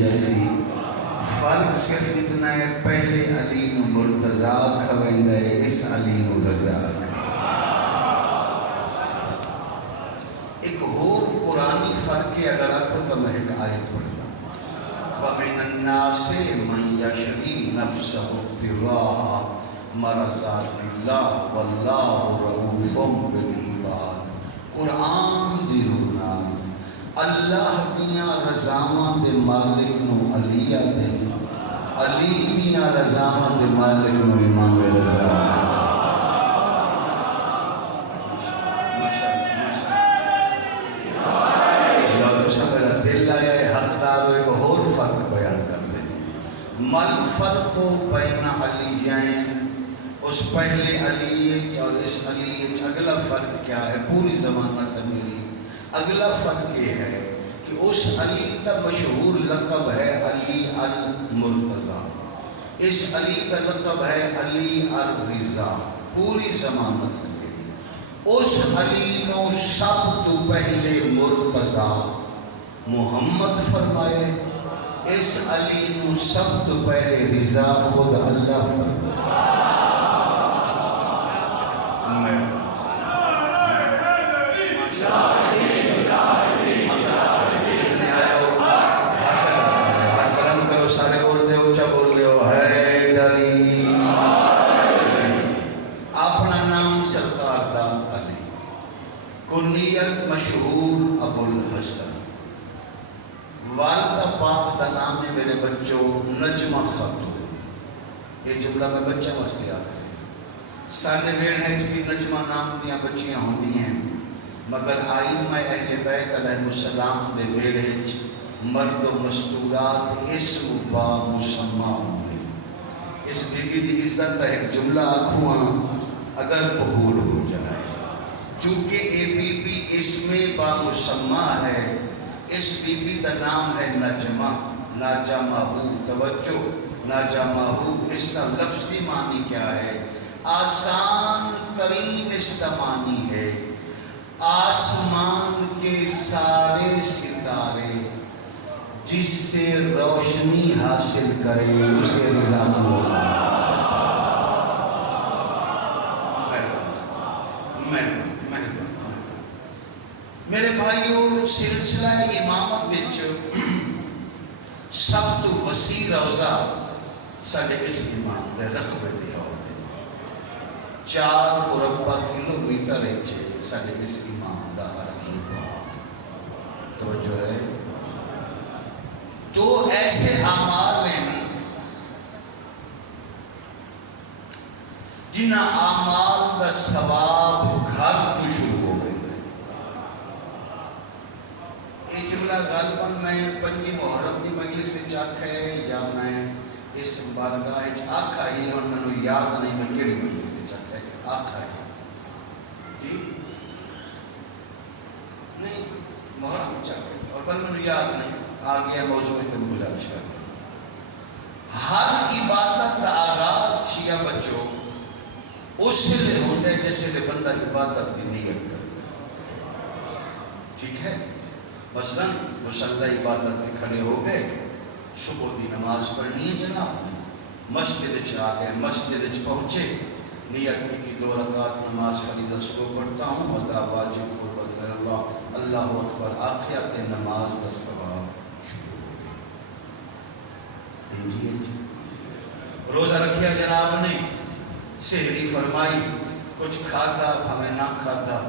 جیسی فرق صرف اتنا ہے پہلے علی نو مرتضی کھویندا ہے اس علی نو رضا ایک اور قرآنی فرق ہے اگر آکھو تو میں ایک آیت پڑھتا وَمِنَ النَّاسِ مَنْ يَشْرِي نَفْسَهُ ابْتِغَاءَ مَرْضَاتِ اللَّهِ وَاللَّهُ رَءُوفٌ بِالْعِبَادِ قرآن دی رونال اللہ دیاں رضاواں دے مالک نو علی دے علی دیاں رضاواں دے مالک نو امام رضا اللہ تو سب میرا دل آیا ہے حقدار ہوئے وہ اور فرق بیان کر دیں مل فرق بین علیین اس پہلے علی اور اس علی اگلا فرق کیا ہے پوری زمانت میری اگلا فرق یہ ہے کہ اس علی کا مشہور لقب ہے علی المرتضی اس علی کا لقب ہے علی الرضا پوری زمانت میری اس علی کو سب تو پہلے مرتضی محمد فرمائے اس علی کو سب تو پہلے رضا خود اللہ فرمائے کنیت مشہور ابو الحسن والدہ پاک دا نام ہے میرے بچوں نجمہ خاتون یہ جملہ میں بچہ واسطے آتا ہے سارے ویڑ ہے جبھی نجمہ نام دیا بچیاں ہوندی ہیں مگر آئین میں اہل بیت علیہ السلام دے ویڑے مرد و مستورات اسم با مسمہ ہوندے اس بی بی دی عزت ایک جملہ آکھواں اگر قبول ہو جائے چونکہ اے بی بی اسم با مسمہ ہے اس بی بی دا نام ہے نجمہ ناجمہ توجہ ناجمہ اس کا لفظی معنی کیا ہے آسان ترین استمانی ہے آسمان کے سارے ستارے جس سے روشنی حاصل کرے اسے رضا اللہ میرے بھائیوں سلسلہ امامت وچ سب تو وسیع روزہ ساڈے اس امام دے رقبے دے ہوندے 4 مربع کلومیٹر وچ ساڈے اس امام دا حرم توجہ ہے تو ایسے اعمال ہیں جنہ اعمال دا ثواب گھر تو شروع ہو گئے جملہ غالباً میں 5 محرم کی مجلس سے چاک ہے یا میں اس بارگاہ آکھا ہی اور میں نے یاد نہیں میں کیڑی مجلس سے چاک ہے آکھا ہے جی نہیں محرم چاک ہے اور پر میں نے یاد نہیں آگیا موضوع تم گزارش کر دیں ہر عبادت کا آغاز شیعہ بچوں اس سے لے ہوتا ہے جیسے لے بندہ عبادت کی نیت کرتا ٹھیک ہے مثلا مسلح عبادت میں کھڑے ہو گئے صبح کی نماز پڑھنی ہے جناب مسجد آ گئے مسجد پہنچے نیت کی 2 رکعت نماز فریضہ صبح پڑھتا ہوں ادا واجب قربت اللہ اللہ اکبر آخیات نماز دا ثواب شروع ہو گئی روزہ رکھیا جناب نے سحری فرمائی کچھ کھاتا ہمیں نہ کھاتا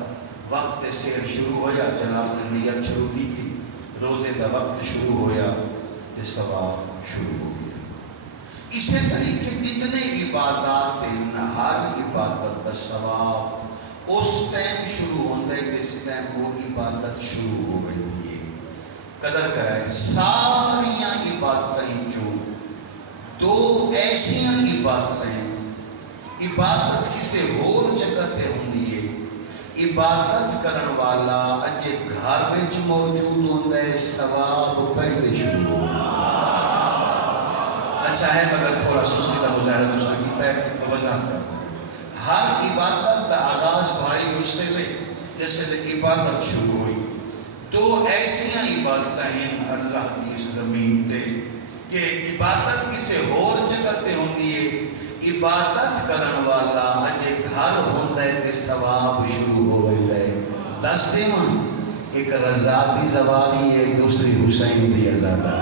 وقت سحر شروع ہویا جناب نے نیت شروع کی تھی روزے دا وقت شروع ہویا تے ثواب شروع ہو گیا اسی طریقے اتنے عبادات ہیں ہر عبادت دا ثواب اس ٹائم شروع ہوتا ہے جس ٹائم وہ عبادت شروع ہو گئی ہے قدر کرائے ساریاں عبادتیں جو 2 ایسیاں عبادتیں عبادت کسے اور جگہ تے ہوندی ہے عبادت کرن والا اجے گھر وچ موجود ہوندا ہے ثواب پہلے شروع اچھا ہے مگر تھوڑا سستی کا مظاہرہ دوسرا کیتا ہے وہ وضاحت کرتا ہے ہر عبادت کا آغاز بھائی اس سے لے جیسے عبادت شروع ہوئی دو ایسیاں عبادتیں ہیں اللہ کی اس زمین تے کہ عبادت کسے ہور جگہ تے ہوندی ہے، عبادت کرن والا اجے گھر ہوندا ہے تے ثواب شروع ہو گئے ہے۔ دس دیواں، ایک رضا دی زواری ہے، دوسری حسین دی آزادہ۔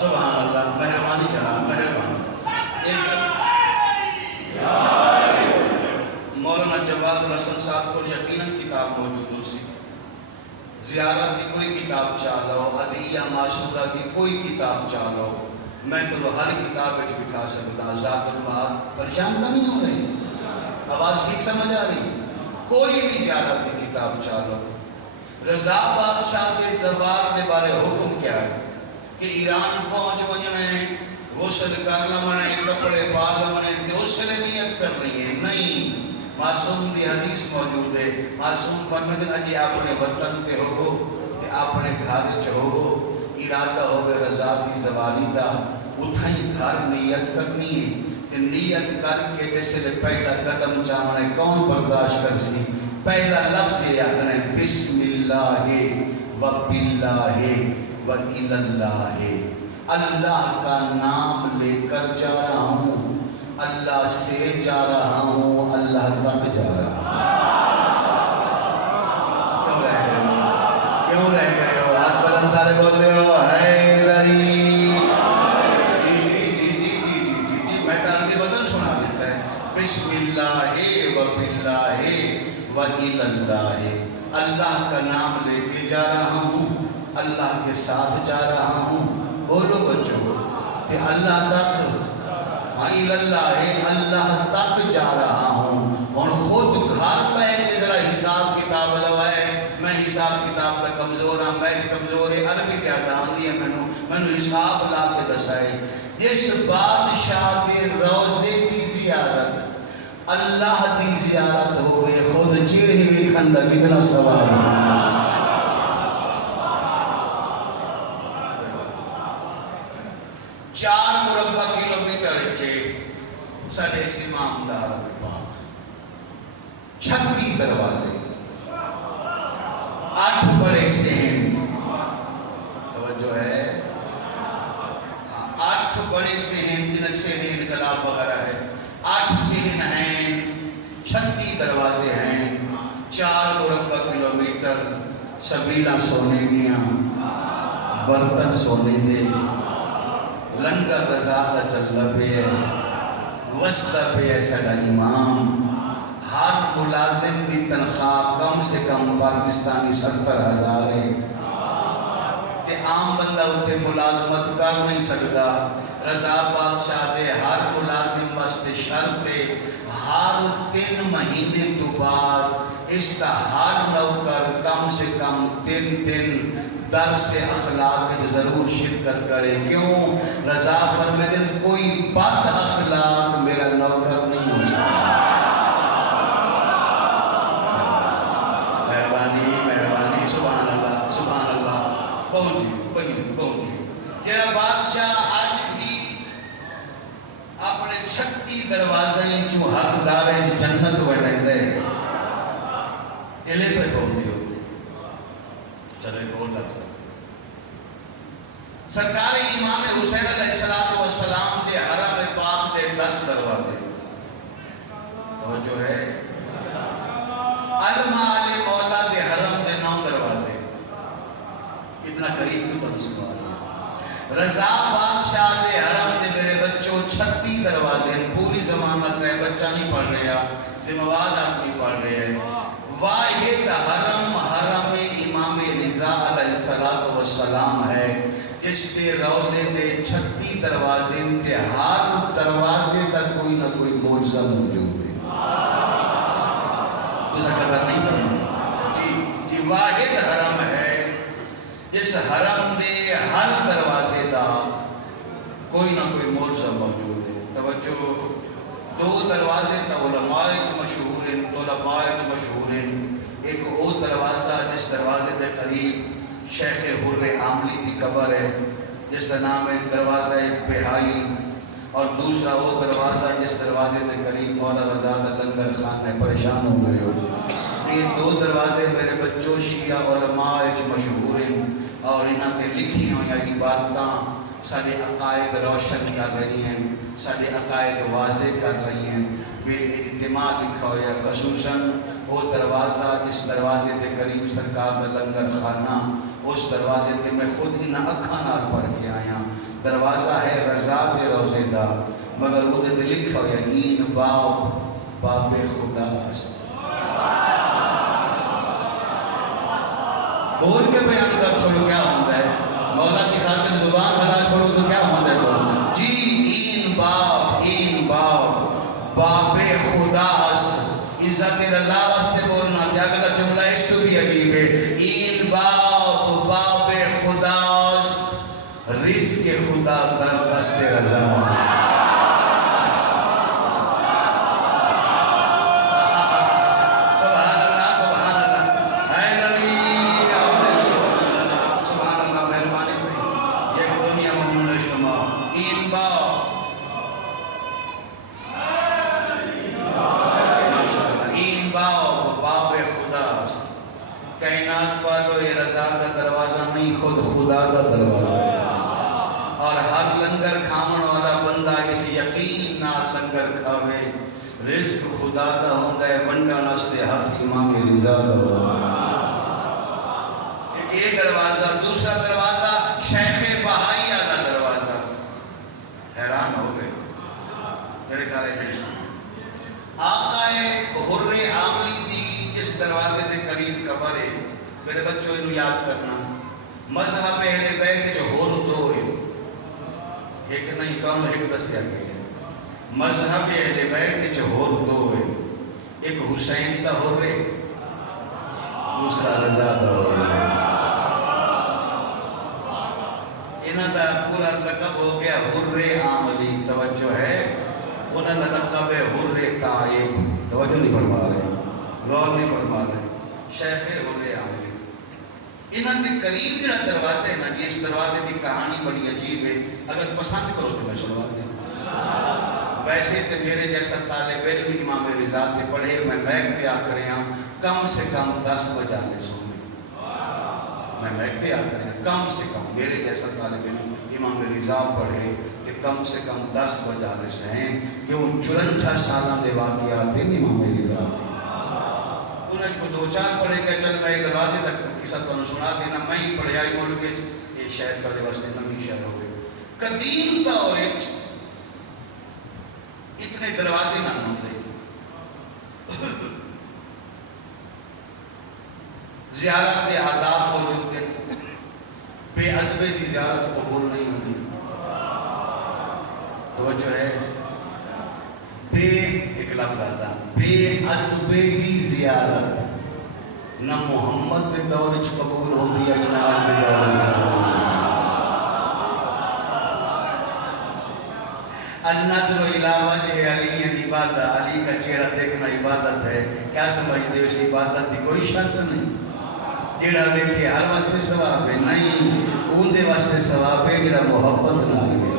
سبحان اللہ، مہربانی جناب، مہربانی۔ مولانا جواد الحسن صاحب کو یقیناً کتاب موجود ہو سی، زیارت کی کوئی کتاب چالو، عدیہ معصورہ کی کوئی کتاب چالو، میں تو ہر کتاب ایک بکھا سکتا۔ ذات المعاد پریشان تو نہیں ہو رہی؟ آواز ٹھیک سمجھ آ رہی؟ کوئی بھی زیارت کی کتاب چالو۔ رضا بادشاہ کے زوال کے بارے حکم کیا ہے کہ ایران پہنچ وجنے غسل کر لمنے، کپڑے پا لمنے، دوسرے نیت کر رہی ہے نہیں۔ معصوم دی حدیث موجود ہے، معصوم فرمائے دے اجی اپنے وطن پہ ہوگو تے اپنے گھر چ ہوگو، ارادہ ہوگے رضا دی زوالی دا، اتھائی گھر نیت کرنی ہے تے نیت کر کے جیسے پہلا قدم چاہنے کون برداشت کر سی؟ پہلا لفظ یہ آگنے بسم اللہ و باللہ و الاللہ، اللہ کا نام لے کر جا رہا ہوں، اللہ سے جا رہا ہوں، اللہ تک جا رہا ہوں۔ کیوں رہ گئے ہو؟ کیوں رہ گئے ہو؟ ہاتھ بلند سارے بول رہے ہو حیدری؟ جی جی جی جی جی جی جی جی میں تارکی بدل سنا دیتا ہے۔ بسم اللہ و باللہ و الاللہ، اللہ کا نام لے کے جا رہا ہوں، اللہ کے ساتھ جا رہا ہوں۔ بولو بچوں کہ اللہ تک، اللہ تک جا رہا ہوں، اور خود گھر پہ کے ذرا حساب کتاب لوائے، میں حساب کتاب کا کمزور ہوں، میں کمزور ہے، عربی زیادہ آندی ہے، میں نے حساب لا کے دسائے۔ اس بادشاہ کے روزے کی زیارت اللہ کی زیارت ہو گئے، خود چہرے بھی کھنڈا کتنا سوال ہے۔ چار مربع کلومیٹر چھے ساڑھے سیمام دار میں پاک، 36 دروازے، 8 بڑے سہن، توجہ ہے، 8 بڑے سہن جنک سے انقلاب وغیرہ ہے، 8 سہن ہیں، 36 دروازے ہیں، 4 مربع کلومیٹر، سبیلہ سونے دیاں، برتن سونے دے، لنگر رضا کا چلہ پہ ہے، وسطہ پہ ہے سڑا امام، ہر ملازم کی تنخواہ کم سے کم پاکستانی 70,000 ہے کہ عام بندہ اتے ملازمت کر نہیں سکتا۔ رضا بادشاہ دے ہر ملازم واسطے شرط ہے، ہر 3 مہینے تو بعد اس کا ہر نوکر کم سے کم 3 دن درس اخلاق ضرور شرکت کرے۔ کیوں؟ رضا فرمائے دن کوئی بد اخلاق میرا نوکر نہیں ہو سکتا۔ مہربانی مہربانی، سبحان اللہ سبحان اللہ، بہت ہی یہ بادشاہ آج بھی اپنے 36 دروازیں جو حقدار ہے جنت وڑے دے الے پہ بہت ہی ہو۔ چلے بول لگتا سرکار امام حسین علیہ السلام دے حرم پاک دے 10 دروازے، توجہ ہے، المال مولا دے حرم دے 9 دروازے، اتنا قریب تو تم سوال ہے۔ رضا بادشاہ دے حرم دے میرے بچوں 36 دروازے، پوری ضمانت ہے، بچہ نہیں پڑھ رہے آپ، ذمہ وار آپ نہیں پڑھ رہے ہیں۔ واحد حرم حرم امام رضا علیہ السلام ہے، جس کے روزے دے 36 دروازے تے ہر دروازے تک کوئی نہ کوئی معجزہ موجود ہے۔ اس کا قدر نہیں کرنا جی واحد حرم ہے، اس حرم دے ہر دروازے دا کوئی نہ کوئی معجزہ موجود ہے۔ توجہ، 2 دروازے تا علماء مشہور ہیں، طلباء مشہور ہیں۔ ایک وہ دروازہ جس دروازے دے قریب شیخ حر عاملی کی قبر ہے، جس کا نام ہے دروازہ بہائی، اور دوسرا وہ دروازہ جس دروازے کے قریب مولا رضا دا لنگر خانہ پریشان ہو گئے ہو. یہ دو دروازے میرے بچوں شیعہ علماء مشہور ہیں اور انہاں تے لکھی ہوئی عبادتاں سارے عقائد روشن کر رہی ہیں, سارے عقائد واضح کر رہی ہیں. بے اجتماع لکھا ہوا خصوصاً وہ دروازہ جس دروازے کے قریب سرکار دا لنگر خانہ, اس دروازے تے میں خود انہاں اکھاں نال پڑھ کے آیا. دروازہ ہے رضا دے روزے دا, مگر وہ تے لکھا ہوا این باب باب خدا است. بول کے بیان کر چھوڑو کیا ہوتا ہے, مولا کی خاطر زبان کھلا چھوڑو تو کیا ہوتا ہے تو جی این باب باب خدا است. عزت رضا واسطے بولنا کیا اگلا جملہ اس کو بھی عجیب ہے. این باب باب خدا است, رزق خدا در دست رضا. سبحان اللہ سبحان اللہ اے نبی سبحان اللہ مہربانی سے یہ دنیا ممنون شما. این باب این باب باب خدا است. کائنات والو یہ رضا کا دروازہ نہیں خود خدا کا دروازہ ہے. اور ہر لنگر کھاون والا بندہ اس یقین نال لنگر کھاوے رزق خدا دا ہوندا ہے, ونڈن واسطے ہاتھ امام رضا دا. ایک دروازہ. دوسرا دروازہ شیخ بہائی والا دروازہ. حیران ہو گئے میرے خیال میں آقا حر عاملی دی جس دروازے کے قریب قبر ہے. میرے بچوں انہوں یاد کرنا مذہب اہل بیت جو حر دو ہے, ایک نہیں دونوں ایک دسیا گئے ہیں. مذہب اہل بیت جو حر دو ہے, ایک حسین کا حر ہے, دوسرا رضا دا حر ہے. انہاں دا پورا لقب ہو گیا حر عاملی. توجہ ہے, انہاں دا لقب ہے حر تائب. توجہ نہیں فرما رہے, غور نہیں فرما رہے. شیخ حر عاملی انہاں کے قریب جڑا دروازہ ہے نا, اس دروازے کی کہانی بڑی عجیب ہے. اگر پسند کرو تو میں سنوا دوں. ویسے تو میرے جیسا طالب علم امام رضا تے پڑھے, میں بیٹھ کے آ کرے ہاں کم سے کم 10 بجانے سونے. میں بیٹھ کے آ کرے ہاں کم سے کم میرے جیسا طالب علم امام رضا پڑھے کہ کم سے کم 10 بجانے سے ہیں. کیوں 54 سالہ دے واقعات ہیں امام رضا. انہیں کو 2-4 پڑھے گا چل میں دروازے تک قصہ تو سنا دینا. میں ہی پڑھیا ہی ملک یہ شاید کرے واسطے نمی شاید ہوئے. قدیم دور اتنے دروازے نہ ہوتے, زیارت کے آداب موجود ہیں. بے ادبے دی زیارت قبول نہیں ہوتی. توجہ ہے, بے ایک لفظ آتا بے ادبے دی زیارت نہ محمد دے دور وچ قبول ہوندی ہے نہ آج دے دور وچ. النظر الی وجہ علی عبادت, علی کا چہرہ دیکھنا عبادت ہے. کیا سمجھتے ہو اس عبادت کی کوئی شرط نہیں. جڑا دیکھے ہر واسطے ثواب ہے نہیں, اون دے واسطے ثواب ہے جڑا محبت نہ لگے.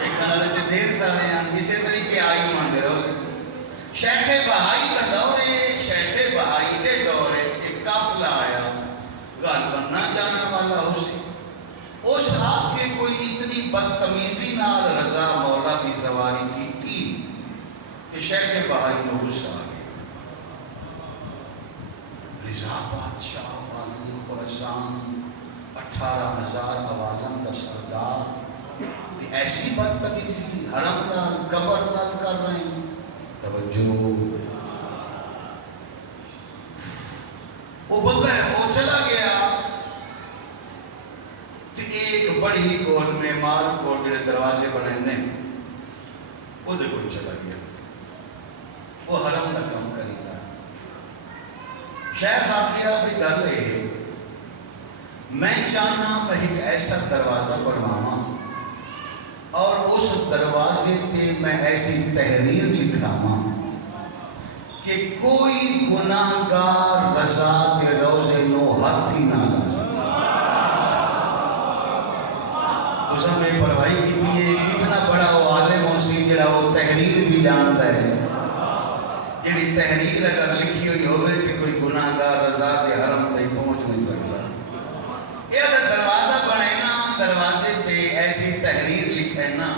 دیکھنا لیتے ڈھیر سارے ہیں اسی طریقے آئی ماندے رہو. شیخ بہائی کا دور ہے, شیخ بہائی دے دور ہے ایک قافلہ آیا, غالباً نہ جانا والا ہو سی. اس آپ کے کوئی اتنی بدتمیزی نال رضا مولا دی زواری کی تھی کہ شیخ بہائی کو غصہ آ گیا. رضا بادشاہ والی خراسان 18,000 عوالم کا سردار, ایسی بدتمیزی حرم نال قبر نال کر رہے ہیں. توجہ, وہ بندہ ہے وہ چلا گیا. ایک بڑی کول میں مال کول جڑے دروازے بنے نے وہ دے کوئی چلا گیا. وہ حرم دا کام کری گا. شیخ آخیا بھی گل ہے میں چاہنا میں ایک ایسا دروازہ بنواواں اور اس دروازے تے میں ایسی تحریر لکھاواں کہ کوئی گناہگار رضا دے روزے نو ہاتھ ہی نہ لا سکے. صاحب نے پرواہی کی تھی کتنا بڑا وہ عالم ہو سی جڑا وہ تحریر بھی جانتا ہے جڑی تحریر اگر لکھی ہوئی ہوئے کہ کوئی گناہگار رضا دے حرم تک پہنچ نہیں سکتا یہ اگر دروازہ بنے نا دروازے پہ ایسی تحریر لکھے نا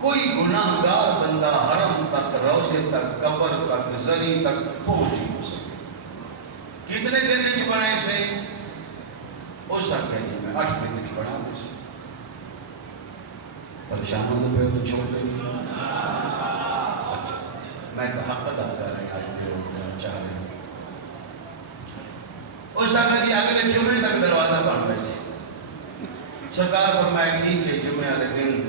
کوئی گناہگار بندہ حرم تک روضے تک قبر تک زری تک پہنچ نہیں سکتا کتنے دن وچ بنے سے ہو سکتا ہے جی میں 8 دن وچ بنا دے سے پریشان ہونے پہ تو چھوڑ دے گی میں تو حق ادا کر رہے ہیں آج دے روز چاہ رہے ہیں ہو سکتا جی اگلے جمعے تک دروازہ بن ویسے سرکار فرمائے ٹھیک ہے جمعے والے دن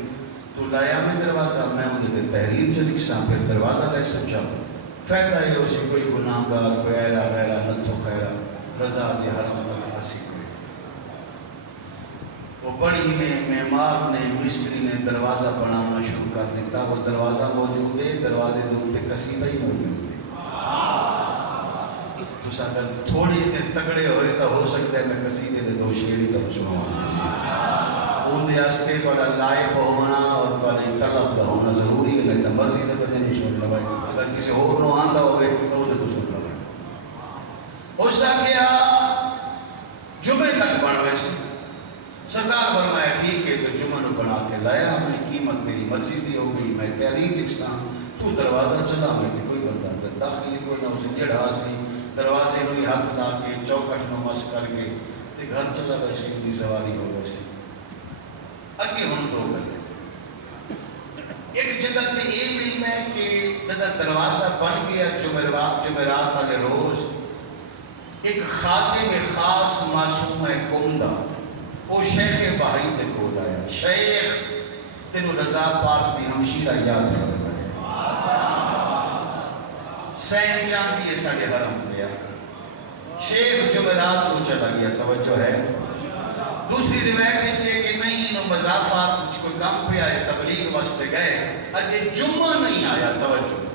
تو لایا میں دروازہ میں انہیں تحریر چلی ساں پھر دروازہ لے سمجھا فائدہ یہ اسے کوئی گناہگار کوئی ایرا غیرہ لطو خیرہ رضا دے حرم تک حاصل کوئی وہ بڑی نے معمار نے مستری نے دروازہ بنانا شروع کر دیتا وہ دروازہ موجود ہے دروازے دے قصیدہ ہی موجود ہے تو اگر تھوڑی تگڑے ہوئے تو ہو سکتا ہے میں قصیدے دے 2 شعر ہی تو سناؤں اون دے واسطے پر لائق ہونا اور پر طلب ہونا ضروری ہے نہیں تو مرضی دے بندے نہیں سن لوائی اگر کسی اور نو آندا ہوئے تو وہ تو سن لوائی اس دا کیا جمعے تک بن ویسے سرکار فرمایا ٹھیک ہے تو جمعہ نو بنا کے لایا میں قیمت تیری مرضی دی ہو گئی میں تحریر لکھساں تو دروازہ چلا میں تے کوئی بندہ اندر داخل نہیں کوئی نہ اسے جڑا سی دروازے نو ہاتھ لا کے چوکٹ نو مس کر کے تے گھر چلا ویسی دی سواری ہو ویسی اگے ہم دو گئے ایک جگہ تے یہ ملنا ہے کہ جب دروازہ بن گیا جمعرات والے روز ایک خادم خاص معصوم کمدہ وہ شیخ بھائی دے کول آیا شیخ تینو رضا پاک دی ہمشیرہ یاد کر سین چاندی ہے ساڑھے حرم دیا شیخ جمعرات کو چلا گیا توجہ ہے دوسری روایت ہے کہ نہیں انہوں مضافات کوئی کام پہ آئے تبلیغ واسطے گئے اجے جمعہ نہیں آیا توجہ